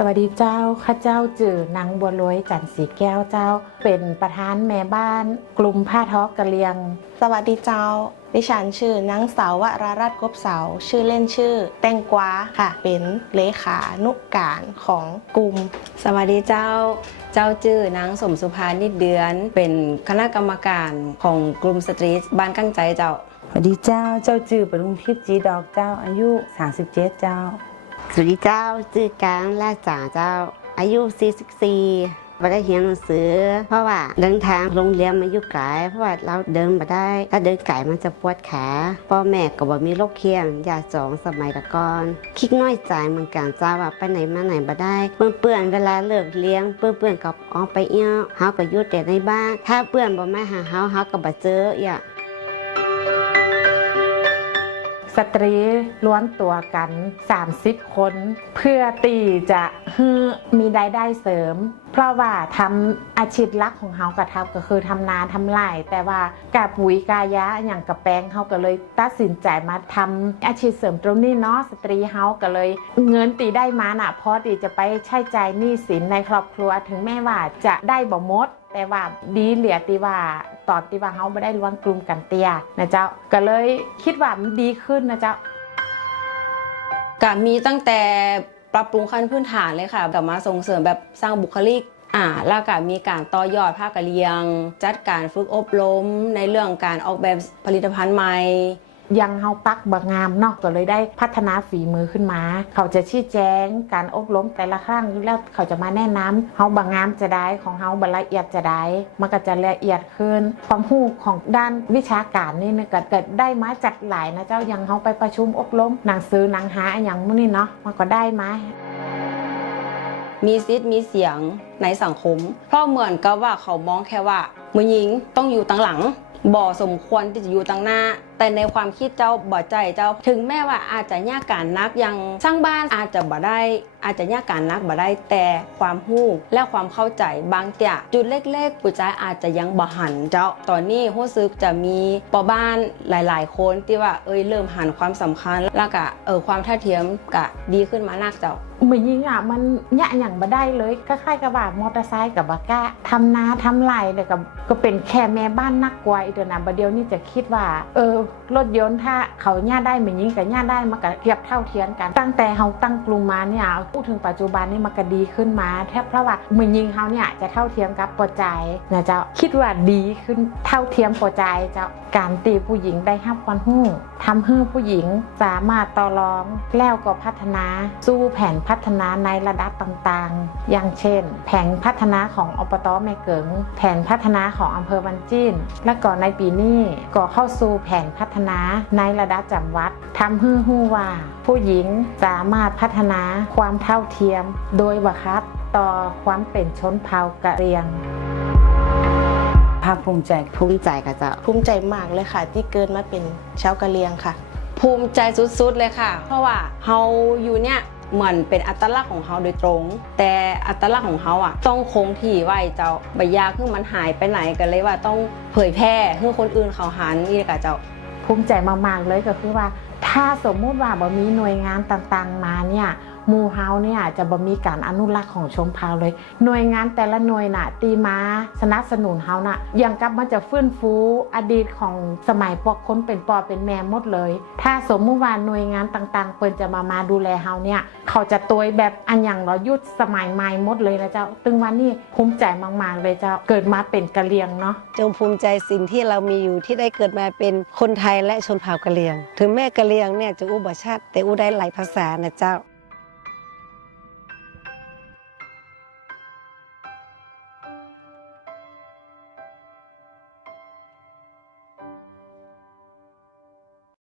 สวัสดีเจ้าข้าเจ้าจื่อนางบัวลอยจันทร์สีแก้วเจ้า เป็นประธานแม่บ้าน กลุ่มผ้าทอกกะเลียง สวัสดีเจ้า ดิฉันชื่อนางสาววรารัตน์กบเสา ชื่อเล่นชื่อ แตงกวาค่ะ เป็นเลขานุการของกลุ่ม สวัสดีเจ้า เจ้าจื่อนางสมสุภานิดเดือน เป็นคณะกรรมการของกลุ่มสตรีทบ้านกั้งใจเจ้า สวัสดีเจ้า เจ้าจื่อปรุงทิพย์จีดอกเจ้าอายุ 37 เจ้า สวัสดีเจ้าชื่อการลาจ่าเจ้า อายุ 44มาได้เรียนหนังสือ เพราะว่าเดินทางโรงเรียนมาอยู่ไกลเพราะว่าเราเดินมาได้ ถ้าเดินไกลมันจะปวดขาพ่อแม่ก็บอกมีโรคเคียงยาสองสมัยตะก่อนคิดน้อยใจเหมือนกันเจ้าว่าไปไหนมาไหนมาได้เปื้อนเปื่อนเวลาเลิกเลี้ยงเปื้อนเปื่อนกับออกไปเอี้ยวเฮาก็อยู่แต่ในบ้าน ถ้าเปื่อนบ่มาหาเฮาเฮาก็บ่เจออย่า สตรีล้วนตัวกัน 30 คน เพื่อตีจะให้มีรายได้เสริม เพราะว่าทำอาชีพลักของเฮากระทับก็คือทำนาทำไร่แต่ว่ากับปุ๋ยกายะอย่างกับแปลงเฮาก็เลยตัดสินใจมาทำอาชีพเสริมตรงนี้เนาะสตรีเฮาก็เลย เงินตีได้มาน่ะพอตีจะไปใช้จ่ายหนี้สินในครอบครัวถึงแม้ว่าจะได้บ่มด แต่ว่าดีเหลือตีว่าตอนตีว่าเฮาไม่ได้รวมกลุ่มกันเตียนะเจ้าก็เลยคิดว่ามันดีขึ้นนะเจ้าก็มีตั้งแต่ปรับปรุงขั้นพื้นฐานเลยค่ะกลับมาส่งเสริมแบบสร้างบุคลิกอ่าแล้วก็มีการต่อยอดภาคกะเรียง จัดการฝึกอบรมในเรื่องการออกแบบผลิตภัณฑ์ใหม่ ยังเฮาปักบางามเนาะก็เลยได้พัฒนาฝีมือขึ้นมา เขาจะชี้แจงการอบรมแต่ละครั้งแล้วเขาจะมาแนะนำเฮาบางงามจะได้ของเฮาบละเอียดจะได้มันก็จะละเอียดขึ้น ความรู้ของด้านวิชาการนี่เนี่ยก็เกิดได้มาจากหลายนะเจ้ายังเฮาไปประชุมอบรมหนังสือหนังหาอย่างมื้อนี้เนาะมันก็ได้มามีสิทธิ์มีเสียงในสังคม เพราะเหมือนกับว่าเขามองแค่ว่ามือหญิงต้องอยู่ตั้งหลัง บ่สมควรที่จะอยู่ตั้งหน้า แต่ในความคิดเจ้าบ่ใจเจ้า ถึงแม้ว่าอาจจะยากการนักยังสร้างบ้านอาจจะบ่ได้ อาจจะยากการนักบ่ได้แต่ความหู้และความเข้าใจบางเตี่ยจุดเล็กๆปุจใจยอาจจะยังบ่หันเจ้าตอนนี้รู้สึกจะมีปอบ้านหลาย ๆ คนที่ว่าเอ้ยเริ่มหันความสำคัญ แล้วก็เออความท่าเทียมก็ดีขึ้นมานักเจ้าเหมือนยิงอะมันยะอย่างมาได้เลยคล้ายๆกับว่ามอเตอร์ไซค์กับบากะทำนาทำไรเนี่ยก็ก็เป็นแค่แม่บ้านนักกว่าอีเดยวนะบดเดียวนี่จะคิดว่า เออรถยนต์ถ้าเขาย่าได้เหมือนยิงกับย่าได้มันก็เทียบเท่าเทียมกัน ตั้งแต่เขาตั้งกลุ่มมาเนี่ยพูดถึงปัจจุบันนี่มันก็ดีขึ้นมาแทบเพราะว่าเหมือนยิงเขาเนี่ยจะเท่าเทียมกับปัจจายนะเจ้าคิดว่าดีขึ้นเท่าเทียมปัจจายเจ้าการตีผู้หญิงได้ห้าความหู้ทำให้ผู้หญิงสามารถต่อรองแล้วก็พัฒนาสู้แผนพัฒนาในระดับต่างๆ อย่างเช่น แผนพัฒนาของอบตแม่เกิง แผนพัฒนาของอำเภอบันจินและก่อนในปีนี้ก็เข้าสู่แผนพัฒนาในระดับจังหวัดทำให้รู้ว่า ผู้หญิงสามารถพัฒนาความเท่าเทียม โดยบังคับต่อความเป็นชนเผ่ากะเรียงาคภูมิใจ ภูมิใจกับเจ้า ภูมิใจมากเลยค่ะ ที่เกิดมาเป็นชาวกะเหรียงค่ะ ภูมิใจสุดๆเลยค่ะ เพราะว่าเฮาอยู่เนี่ยเหมือนเป็นอัตลักษณ์ของเฮาโดยตรง แต่อัตลักษณ์ของเฮาอะต้องคงที่ไว้เจ้าใบยาคือมันหายไปไหนกันเลยว่าต้องเผยแพร่ให้คนอื่นเขาหันนี่กับเจ้าภูมิใจมากๆเลยก็คือว่า ถ้าสมมุติว่าบ่มีหน่วยงานต่างๆมาเนี่ย หมู่เฮาเนี่ยจะบ่มีการอนุรักษ์ของชมเผ่าเลย หน่วยงานแต่ละหน่วยน่ะ ตีมาสนับสนุนเฮาน่ะยังกับมันจะฟื้นฟูอดีตของสมัยพวกคนเป็นปอเป็นแม่หมดเลย ถ้าสมมุติว่าหน่วยงานต่างๆเปิ้นจะมามาดูแลเฮาเนี่ย เขาจะตัวยแบบอันอย่างเรายุดสมัยใหม่หมดเลยนะเจ้าตึงวันนี้ภูมิใจมากๆเลยเจ้าเกิดมาเป็นกะเหรียงเนาะจงภูมิใจสิ่งที่เรามีอยู่ที่ได้เกิดมาเป็นคนไทยและชนเผ่ากะเหรี่ยง ถึงแม่กะเหรี่ยงเนี่ยจะอุบัติชาติแต่อุได้หลายภาษานะเจ้า